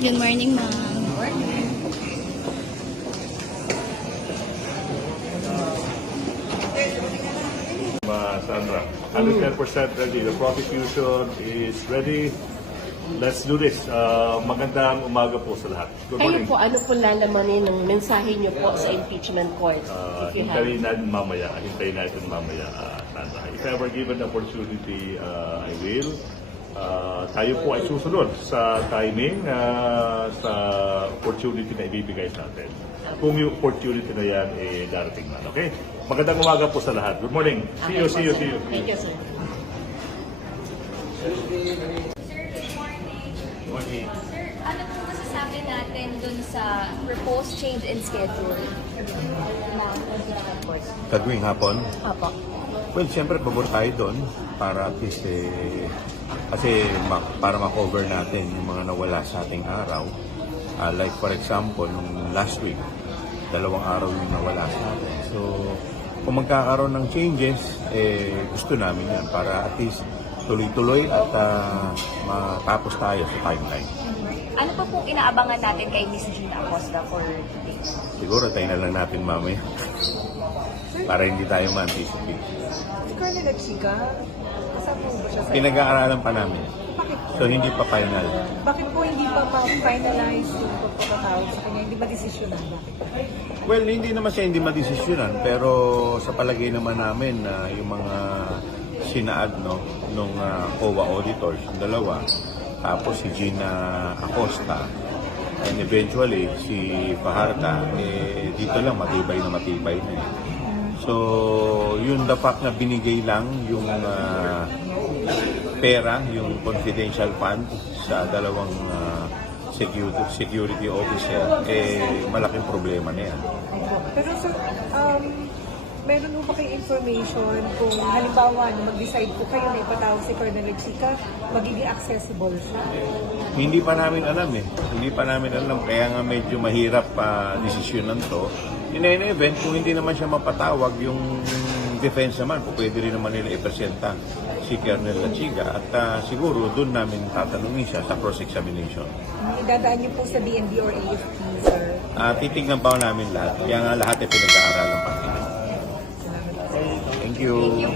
Good morning, ma'am. Sandra, 110% ready. The prosecution is ready. Let's do this. Magandang umaga po sa lahat. Good Kayo morning. po, ano po lalamunin ng mensahe niyo po sa impeachment court? If you have. Hintayin natin mamaya, Sandra. If ever given the opportunity, I will. Tayo po ay susunod sa timing, sa opportunity na ibibigay sa atin. Kung yung opportunity na yan, darating na. Okay? Magandang umaga po sa lahat. Good morning. See you. Thank you, sir. Morning. Sir, ano po masasabi natin dun sa proposed change in schedule? Gagawing hapon? Apo. Well, siyempre, pabor tayo doon para at least, kasi para ma-cover natin yung mga nawala sa ating araw. Like for example, nung last week, 2 araw yung nawala sa atin. So, kung magkakaroon ng changes, gusto namin yan para at least tuloy-tuloy at matapos tayo sa timeline. Ano pa pong inaabangan natin kay Miss Gina Acosta for today? Siguro tayo na lang natin mamaya para hindi tayo ma-anticipate. Si Colonel Chica, kasama mo ba siya sa... Pinag-aaralan pa namin. Bakit? So, hindi pa final. Bakit po hindi pa ma-finalize yung pagpapatawag sa kanya? Hindi ma-desisyonan? Well, hindi naman siya hindi madesisyonan, pero sa palagay naman namin na yung mga sinaad nung COA auditors, yung dalawa, tapos si Gina Acosta, and eventually si Fajarda, dito lang matibay na eh. So, yun the fact na binigay lang yung pera, yung confidential fund sa dalawang security officer, malaking problema na yan. Pero sir, meron mo ba kayo information kung halimbawa na mag-decide po kayo na ipatawag si Colonel Chica, magiging accessible siya? Hindi pa namin alam Hindi pa namin alam. Kaya nga medyo mahirap desisyonan to. In any event, kung hindi naman siya mapatawag, yung defense naman, pwede rin naman nila ipresenta si Colonel Lachiga at siguro doon namin tatanungin siya sa cross-examination. Idadaan niyo po sa DND or AFP, sir? Titignan pa namin lahat. Kaya nga lahat ay pinag-aaralan pa. Thank you.